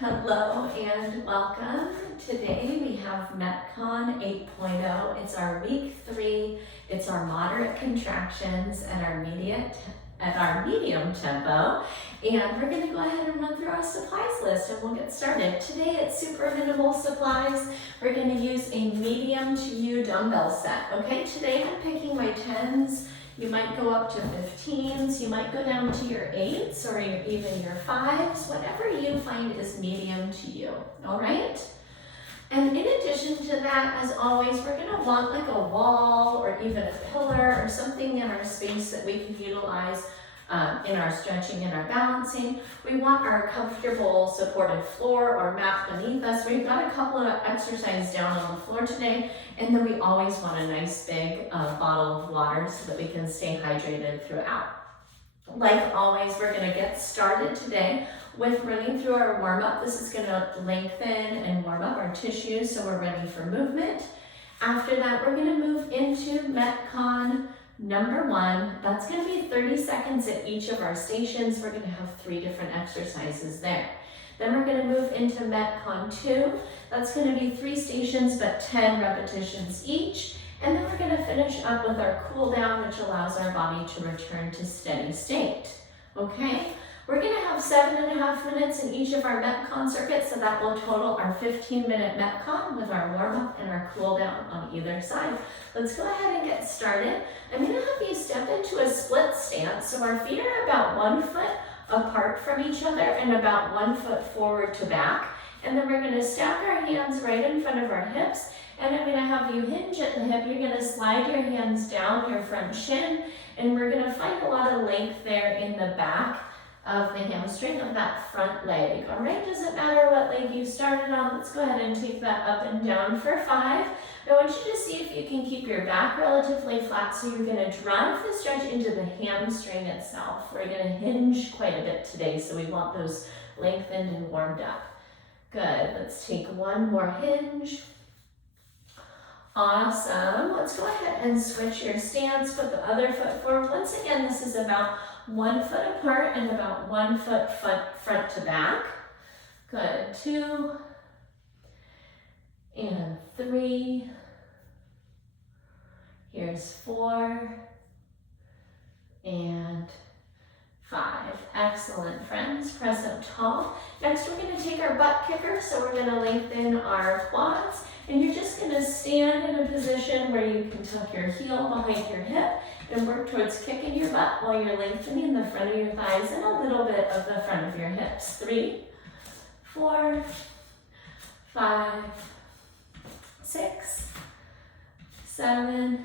Hello and welcome. Today we have MetCon 8.0. It's our week 3. It's our moderate contractions at our medium tempo. And we're going to go ahead and run through our supplies list and we'll get started. Today it's super minimal supplies. We're going to use a medium to U dumbbell set. Okay, today I'm picking my 10s. You might go up to 15s, you might go down to your 8s or even your 5s, whatever you find is medium to you, all right? And in addition to that, as always, we're gonna want like a wall or even a pillar or something in our space that we can utilize in our stretching and our balancing. We want our comfortable supported floor or mat beneath us. We've got a couple of exercises down on the floor today, and then we always want a nice big bottle of water so that we can stay hydrated throughout. Like always, we're gonna get started today with running through our warm-up. This is gonna lengthen and warm up our tissues so we're ready for movement. After that, we're gonna move into MetCon number 1. That's going to be 30 seconds at each of our stations. We're going to have 3 different exercises there. Then we're going to move into MetCon 2. That's going to be 3 stations but 10 repetitions each. And then we're going to finish up with our cool down, which allows our body to return to steady state. Okay? We're going to have 7.5 minutes in each of our MetCon circuits, so that will total our 15-minute MetCon with our warm-up and our cool down on either side. Let's go ahead and get started. I'm going to have you step into a split stance, so our feet are about 1 foot apart from each other and about 1 foot forward to back. And then we're going to stack our hands right in front of our hips, and I'm going to have you hinge at the hip. You're going to slide your hands down your front shin, and we're going to find a lot of length there in the back of the hamstring of that front leg. All right, doesn't matter what leg you started on. Let's go ahead and take that up and down for 5. I want you to see if you can keep your back relatively flat, so you're going to drive the stretch into the hamstring itself. We're going to hinge quite a bit today, so we want those lengthened and warmed up. Good, let's take one more hinge. Awesome. Let's go ahead and switch your stance. Put the other foot forward. Once again, this is about 1 foot apart and about 1 foot front to back. Good. 2 and 3. Here's 4 and 5. Excellent, friends. Press up tall. Next, we're going to take our butt kicker. So we're going to lengthen our quads. And you're just going to stand in a position where you can tuck your heel behind your hip and work towards kicking your butt while you're lengthening the front of your thighs and a little bit of the front of your hips. 3, 4, 5, 6, 7,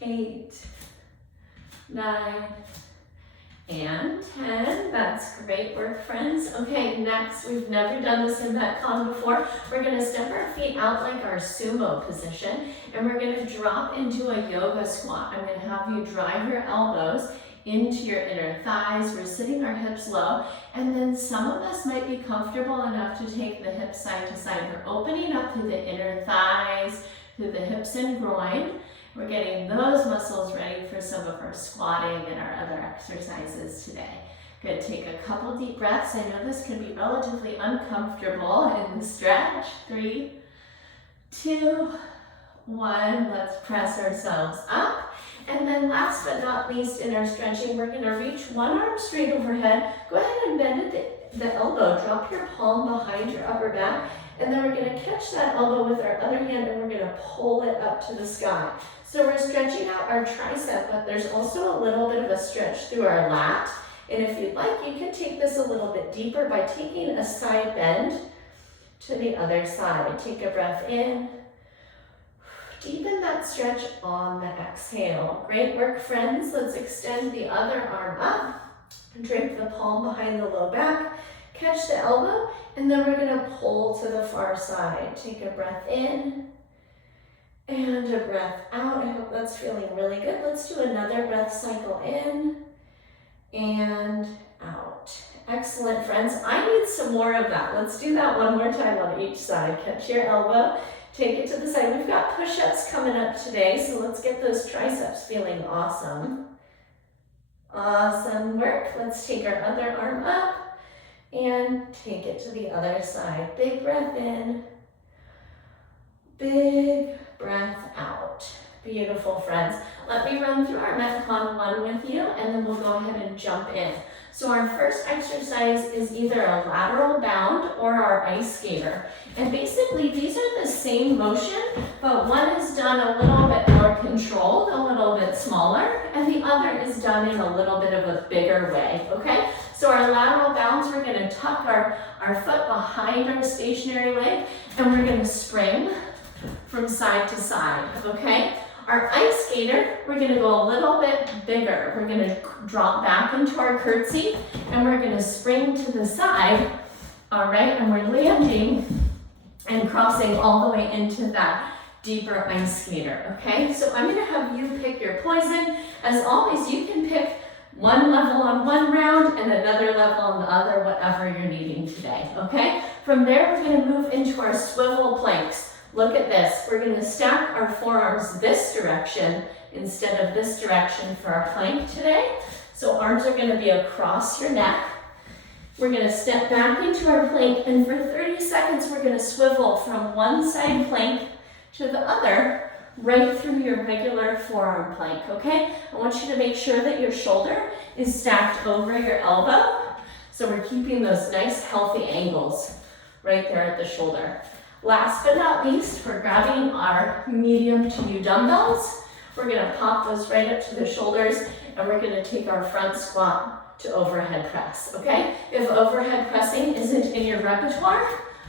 8, 9, and 10. That's great work, friends. Okay, next, we've never done this in MetCon before. We're going to step our feet out like our sumo position, and we're going to drop into a yoga squat. I'm going to have you drive your elbows into your inner thighs. We're sitting our hips low, and then some of us might be comfortable enough to take the hips side to side. We're opening up through the inner thighs, through the hips and groin. We're getting those muscles ready for some of our squatting and our other exercises today. Good, take a couple deep breaths. I know this can be relatively uncomfortable in the stretch. 3, 2, 1. Let's press ourselves up. And then last but not least in our stretching, we're going to reach one arm straight overhead. Go ahead and bend at the elbow. Drop your palm behind your upper back. And then we're going to catch that elbow with our other hand and we're going to pull it up to the sky. So we're stretching out our tricep, but there's also a little bit of a stretch through our lat. And if you'd like, you can take this a little bit deeper by taking a side bend to the other side. Take a breath in. Deepen that stretch on the exhale. Great work, friends. Let's extend the other arm up. Drape the palm behind the low back. Catch the elbow, and then we're going to pull to the far side. Take a breath in and a breath out. I hope that's feeling really good. Let's do another breath cycle in and out. Excellent, friends. I need some more of that. Let's do that one more time on each side. Catch your elbow, take it to the side. We've got push-ups coming up today, so let's get those triceps feeling awesome. Awesome work. Let's take our other arm up And take it to the other side. Big breath in, big breath out. Beautiful, friends. Let me run through our MetCon 1 with you, and then we'll go ahead and jump in. So our first exercise is either a lateral bound or our ice skater. And basically these are the same motion, but one is done a little bit more controlled, a little bit smaller, and the other is done in a little bit of a bigger way, okay? So our lateral bounds, we're gonna tuck our foot behind our stationary leg, and we're gonna spring from side to side, okay? Our ice skater, we're gonna go a little bit bigger. We're gonna drop back into our curtsy, and we're gonna spring to the side, all right? And we're landing and crossing all the way into that deeper ice skater, okay? So I'm gonna have you pick your poison. As always, you can pick one level on one round and another level on the other, whatever you're needing today, okay? From there, we're gonna move into our swivel planks. Look at this. We're going to stack our forearms this direction instead of this direction for our plank today. So arms are going to be across your neck. We're going to step back into our plank, and for 30 seconds we're going to swivel from one side plank to the other, right through your regular forearm plank, okay? I want you to make sure that your shoulder is stacked over your elbow. So we're keeping those nice healthy angles right there at the shoulder. Last but not least, we're grabbing our medium to U dumbbells. We're gonna pop those right up to the shoulders, and we're gonna take our front squat to overhead press, okay? If overhead pressing isn't in your repertoire,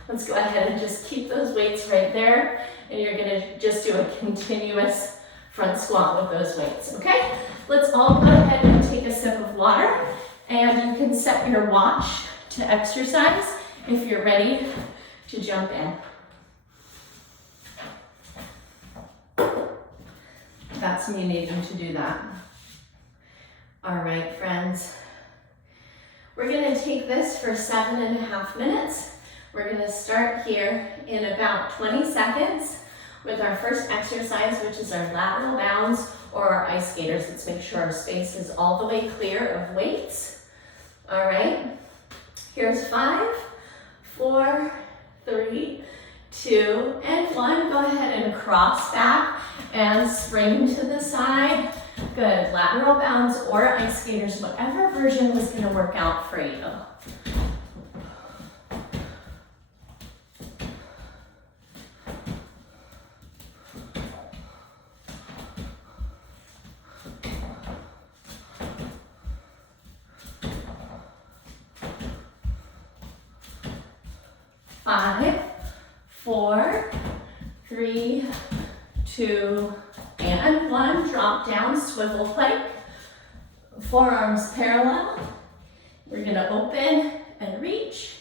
let's go ahead and just keep those weights right there, and you're gonna just do a continuous front squat with those weights, okay? Let's all go ahead and take a sip of water, and you can set your watch to exercise if you're ready to jump in. That's me needing to do that. All right, friends. We're gonna take this for 7.5 minutes. We're gonna start here in about 20 seconds with our first exercise, which is our lateral bounds or our ice skaters. Let's make sure our space is all the way clear of weights. All right, here's 5, 4, 3, 2, and 1. Go ahead and cross back and spring to the side. Good. Lateral bounds or ice skaters, whatever version was going to work out for you. Five, 4, 3, 2, and 1. Drop down, swivel plank. Forearms parallel. We're gonna open and reach.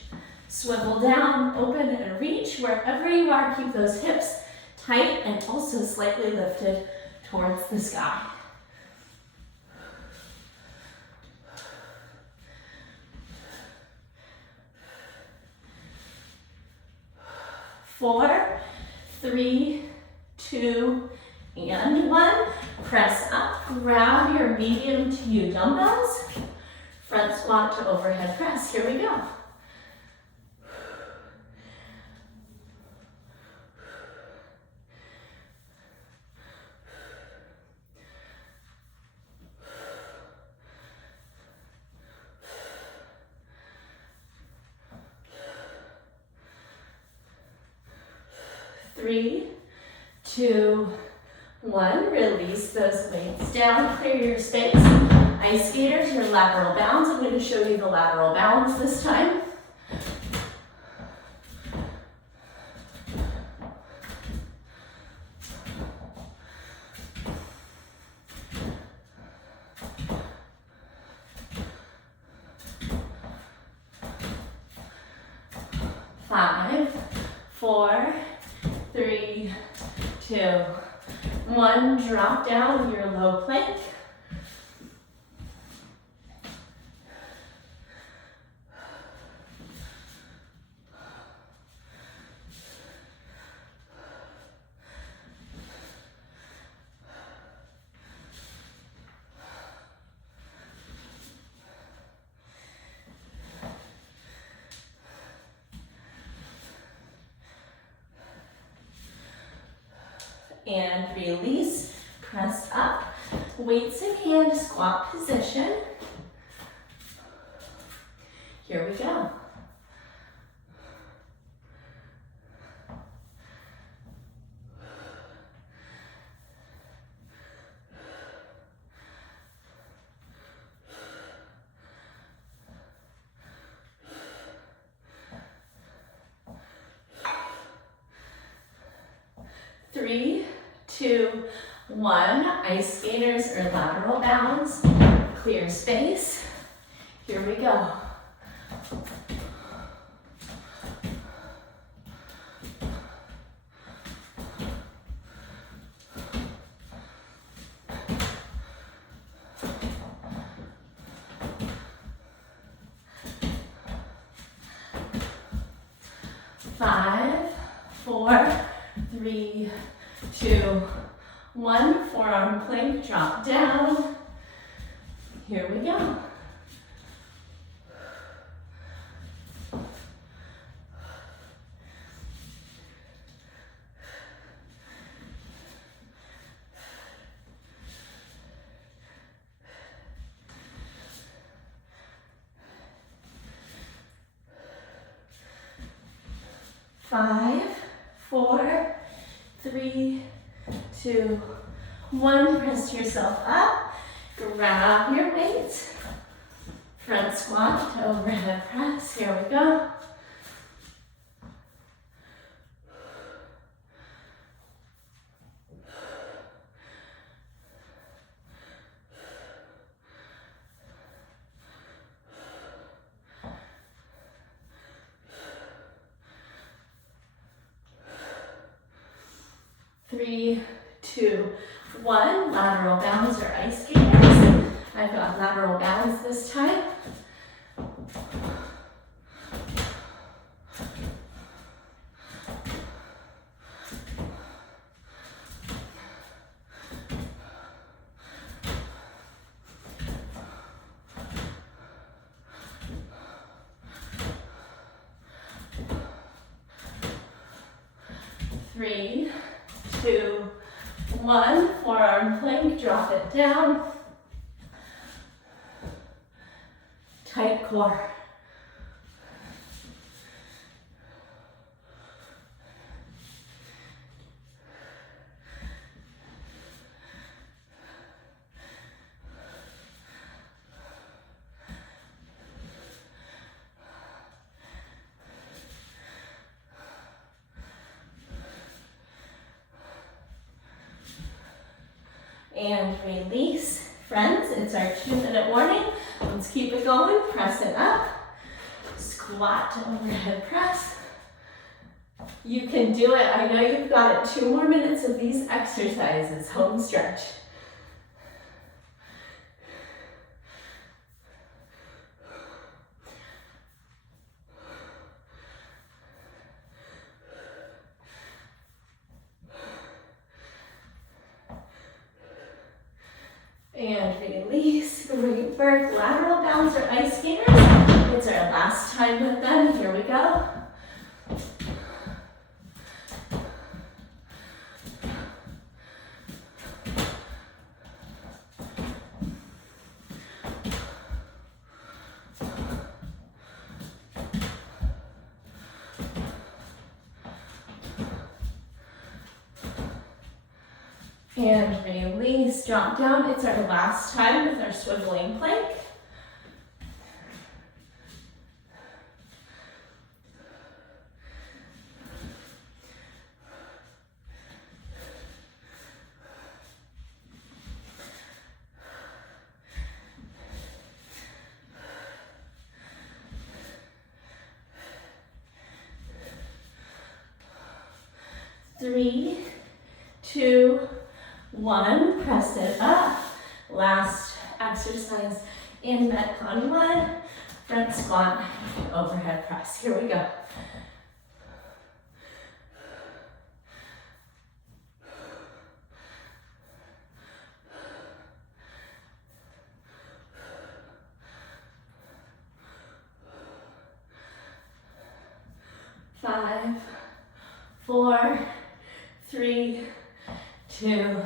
Swivel down, open and reach. Wherever you are, keep those hips tight and also slightly lifted towards the sky. 4, 3, 2, and 1. Press up, grab your medium to U dumbbells. Front squat to overhead press. Here we go. Three, 2, 1. Release those weights down. Clear your space. Ice skaters, your lateral bounds. I'm going to show you the lateral bounds this time. Five, 4, 3, 2, 1. Drop down your low plank. and release, press up. Weights in hand, squat position. Here we go. Three, two, one. Ice skaters or lateral bounds. Clear space. Here we go. Five, four, three, two, one. Forearm plank, drop down. Here we go. Five, four, three, two, one. Press yourself up. Grab your weights. Front squat to overhead press. Here we go. Three, two, one. Lateral bounds or ice skaters. I've got lateral bounds this time. Three, two, one. Forearm plank, drop it down. Tight core. And release. Friends, it's our 2-minute warning. Let's keep it going. Press it up. Squat to overhead press. You can do it. I know you've got it. 2 more minutes of these exercises. Home stretch. And release. Great work. Lateral bounds or ice skaters. It's our last time with them. Here we go. And release, drop down. It's our last time with our swiveling plank. Three, two, one. Press it up. Last exercise in MetCon 1. Front squat, overhead press. Here we go. Five, four, three, 2,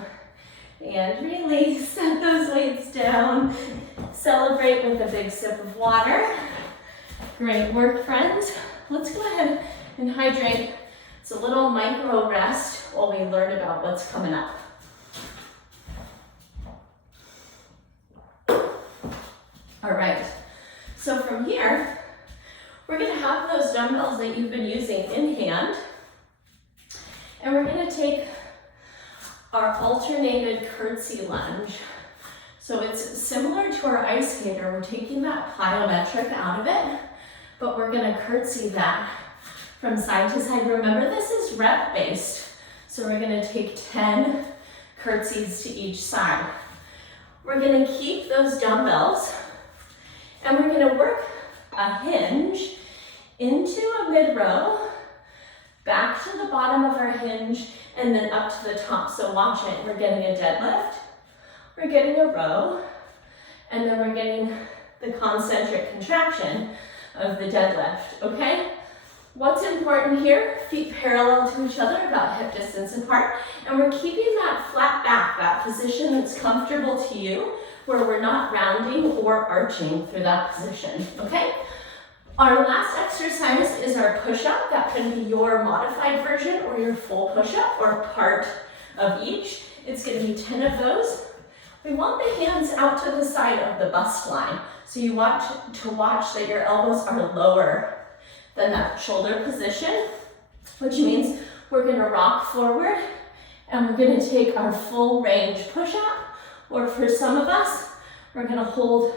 and release. Set those weights down. Celebrate with a big sip of water. Great work, friends. Let's go ahead and hydrate. It's a little micro rest while we learn about what's coming up. All right, so from here, we're gonna have those dumbbells that you've been using in hand, and we're gonna take our alternated curtsy lunge. So it's similar to our ice skater. We're taking that plyometric out of it, but we're gonna curtsy that from side to side. Remember, this is rep based. So we're gonna take 10 curtsies to each side. We're gonna keep those dumbbells and we're gonna work a hinge into a mid row, back to the bottom of our hinge, and then up to the top. So watch it, we're getting a deadlift, we're getting a row, and then we're getting the concentric contraction of the deadlift, okay? What's important here? Feet parallel to each other, about hip distance apart, and we're keeping that flat back, that position that's comfortable to you, where we're not rounding or arching through that position, okay? Our last exercise is our push-up. That can be your modified version or your full push-up or part of each. It's gonna be 10 of those. We want the hands out to the side of the bust line. So you want to watch that your elbows are lower than that shoulder position, which means we're gonna rock forward and we're gonna take our full range push-up, or for some of us, we're gonna hold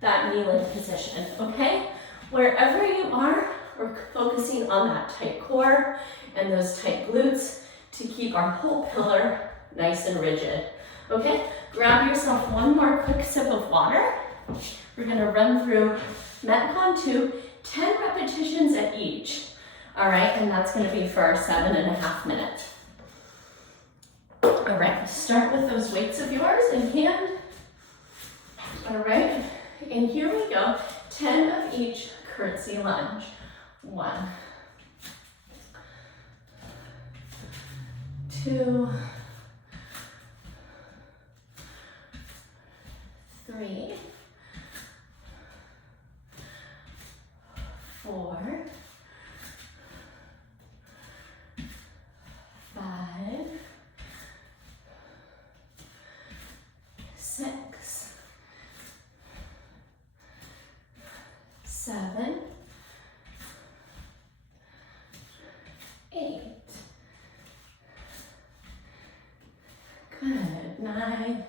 that kneeling position, okay? Wherever you are, we're focusing on that tight core and those tight glutes to keep our whole pillar nice and rigid, okay? Grab yourself one more quick sip of water. We're gonna run through MetCon 2, 10 repetitions at each, all right? And that's gonna be for our 7.5 minutes. All right, start with those weights of yours in hand. All right, and here we go. 10 of each curtsy lunge. 1, 2, 3, 4, 5, 6, 7, 8. Good. 9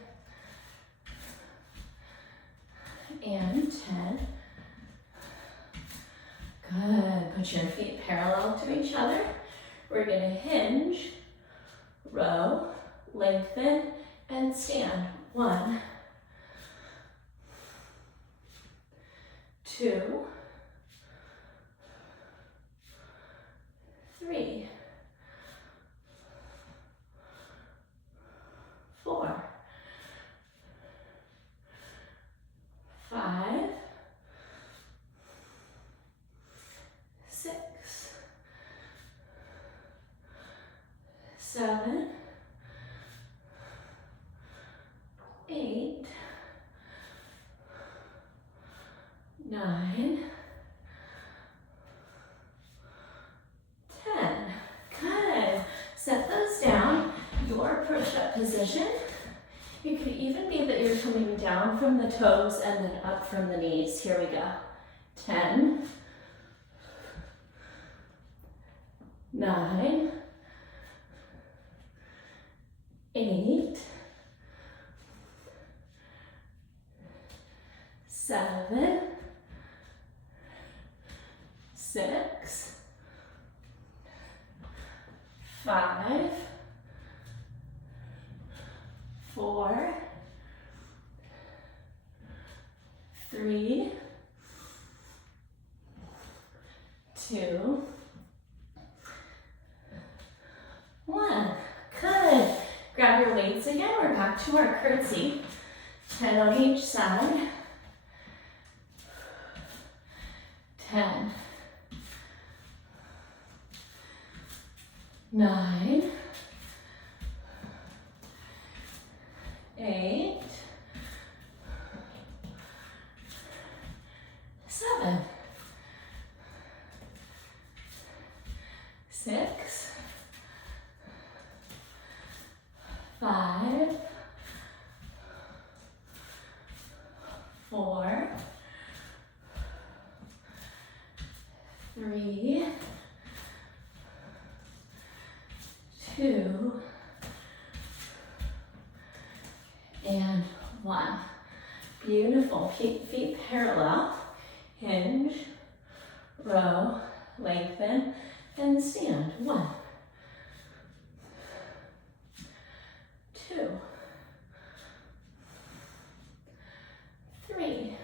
and 10. Good. Put your feet parallel to each other. We're going to hinge, row, lengthen, and stand. 1, 2, 3, 4, 5, 6, 7, 8, 9, 10. Good. Set those down. Your push-up position. It could even be that you're coming down from the toes and then up from the knees. Here we go. 10, 9, 8, 7, 6, 5, 4, 3, 2, 1. Good. Grab your weights again. We're back to our curtsy. 10 on each side. 10, 9, 6, 5, 4, 3, 2, and 1. Beautiful. Keep feet parallel. Hinge, row, lengthen, and stand. 1, 2, 3,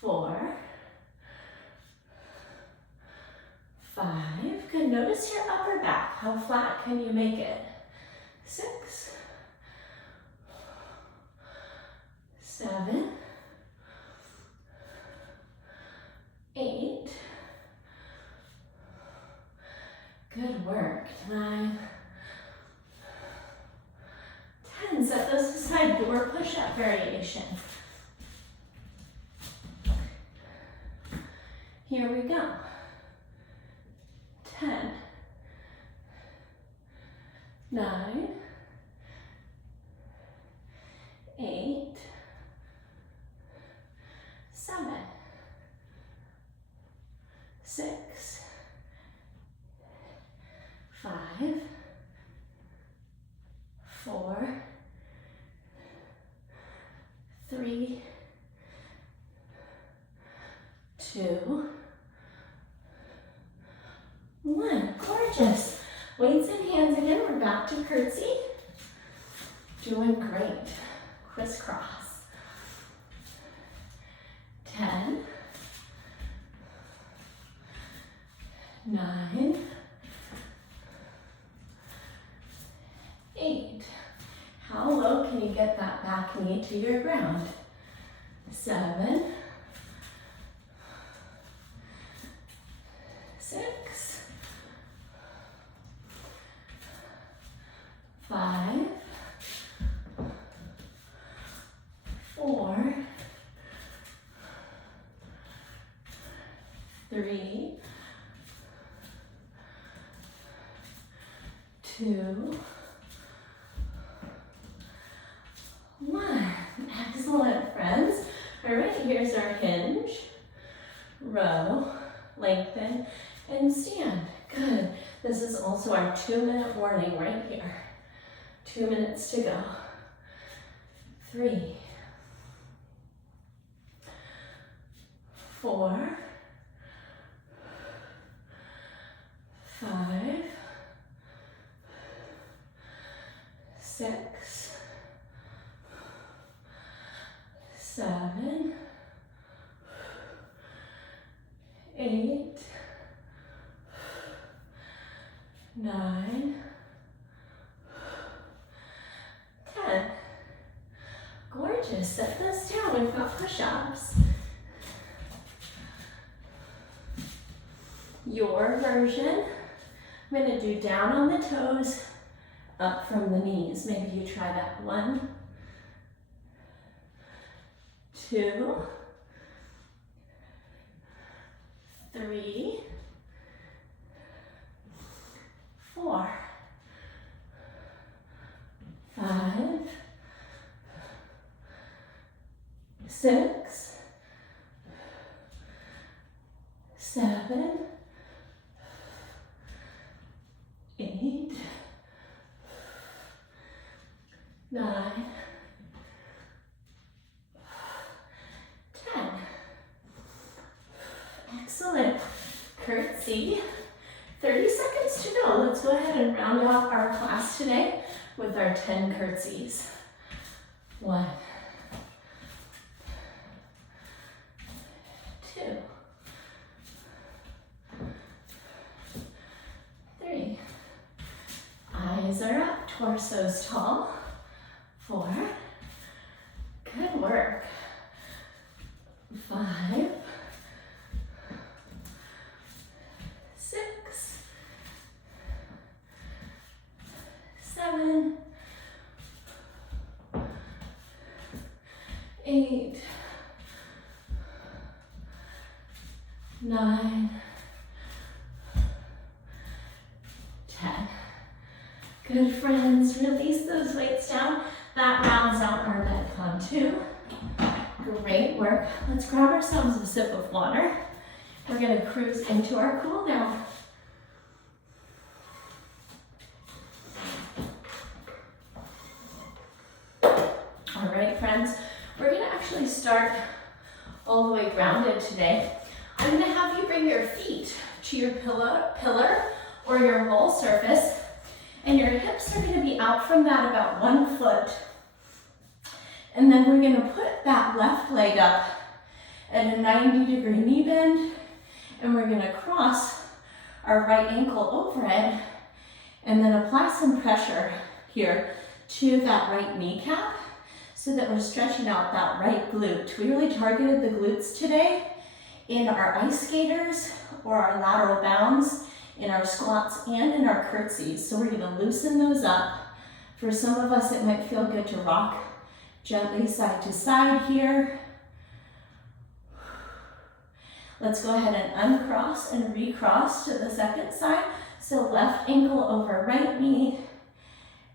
4, 5. Good. Notice your upper back. How flat can you make it? 6, 7, 8. Good work. 9, 10. Set those aside. Your push-up variation. Here we go. 10, 9, 8, 7, 6, 5, 4, 3, 2, 1. Gorgeous. Weights in hands again. We're back to curtsy. Doing great. Crisscross. 10, 9, 8. How low can you get that back knee to your ground? 7, 6, 5, 4, 3, 2, 1. Excellent, friends. All right, here's our hinge, row, lengthen, and stand. Good. This is also our 2-minute warning right here. 2 minutes to go. 3, 4, 5, 6, 7, 8, 9, 10. Gorgeous. Set this down. We've got push-ups. Your version. I'm going to do down on the toes, up from the knees. Maybe you try that. 1, 2, 3, 4, 5, 6, 7, 8, 9, 10. Excellent. Curtsy. 30 seconds to go. Let's go ahead and round off our class today with our 10 curtsies. 1, 2, 3. Eyes are up, torso's tall. 4. Good work. 5, 6, 7, 8, 9, Good, friends. Release those weights down. That rounds out our MetCon 2. Great work. Let's grab ourselves a sip of water. We're going to cruise into our cool down. All right, friends. We're going to actually start all the way grounded today. I'm going to have you bring your feet to your pillar or your wall surface, and your hips are going to be out from that about 1 foot. And then we're going to put that left leg up at a 90-degree knee bend, and we're going to cross our right ankle over it, and then apply some pressure here to that right kneecap so that we're stretching out that right glute. We really targeted the glutes today in our ice skaters or our lateral bounds, in our squats and in our curtsies. So we're going to loosen those up. For some of us, it might feel good to rock gently side to side here. Let's go ahead and uncross and recross to the second side. So left ankle over right knee.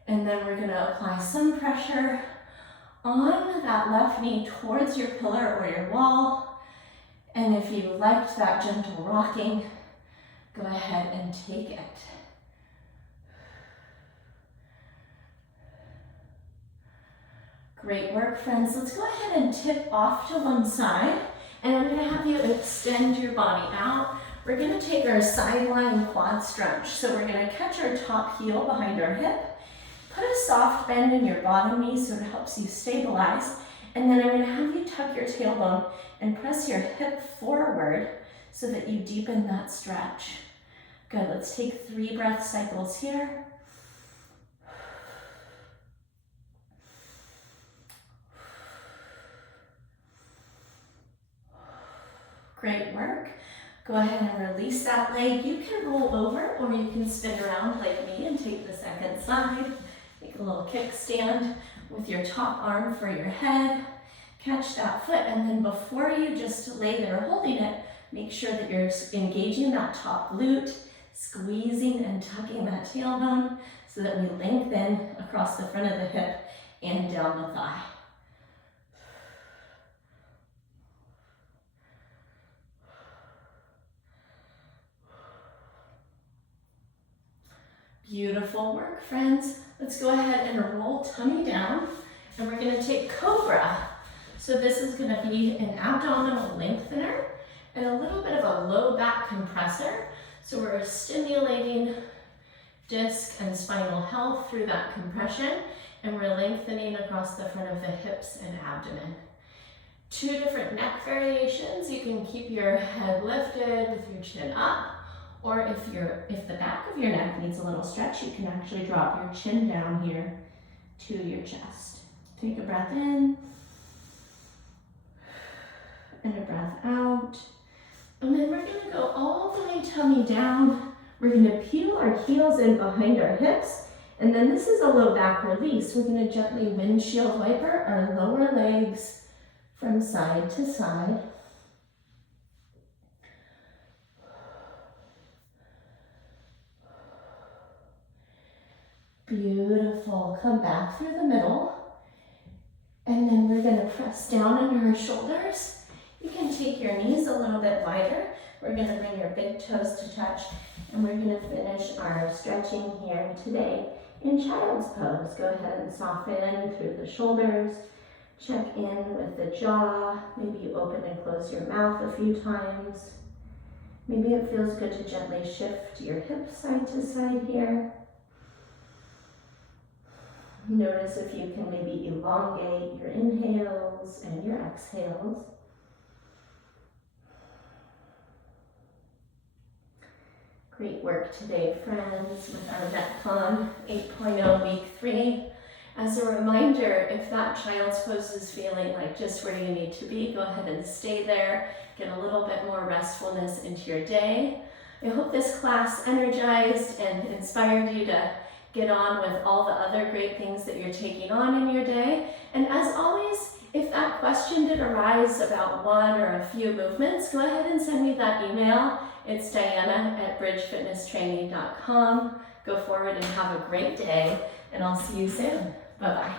And then we're going to apply some pressure on that left knee towards your pillar or your wall. And if you liked that gentle rocking, go ahead and take it. Great work, friends. Let's go ahead and tip off to one side, and I'm going to have you extend your body out. We're going to take our sideline quad stretch. So we're going to catch our top heel behind our hip, put a soft bend in your bottom knee so it helps you stabilize, and then I'm going to have you tuck your tailbone and press your hip forward so that you deepen that stretch. Good, let's take 3 breath cycles here. Great work. Go ahead and release that leg. You can roll over or you can spin around like me and take the second side. Take a little kickstand with your top arm for your head. Catch that foot, and then before you just lay there holding it, make sure that you're engaging that top glute, squeezing and tucking that tailbone so that we lengthen across the front of the hip and down the thigh. Beautiful work, friends. Let's go ahead and roll tummy down, and we're going to take Cobra. So this is going to be an abdominal lengthener and a little bit of a low back compressor. So we're stimulating disc and spinal health through that compression, and we're lengthening across the front of the hips and abdomen. 2 different neck variations. You can keep your head lifted with your chin up, or if the back of your neck needs a little stretch, you can actually drop your chin down here to your chest. Take a breath in and a breath out. And then we're going to go all the way tummy down. We're going to peel our heels in behind our hips. And then this is a low back release. We're going to gently windshield wiper our lower legs from side to side. Beautiful. Come back through the middle. And then we're going to press down under our shoulders. You can take your knees a little bit wider. We're going to bring your big toes to touch, and we're going to finish our stretching here today in child's pose. Go ahead and soften through the shoulders. Check in with the jaw. Maybe you open and close your mouth a few times. Maybe it feels good to gently shift your hips side to side here. Notice if you can maybe elongate your inhales and your exhales. Great work today, friends, with our MetCon 8.0 week 3. As a reminder, if that child's pose is feeling like just where you need to be, go ahead and stay there. Get a little bit more restfulness into your day. I hope this class energized and inspired you to get on with all the other great things that you're taking on in your day. And as always, if that question did arise about one or a few movements, go ahead and send me that email. It's Diana@bridgefitnesstraining.com. Go forward and have a great day, and I'll see you soon. Bye-bye.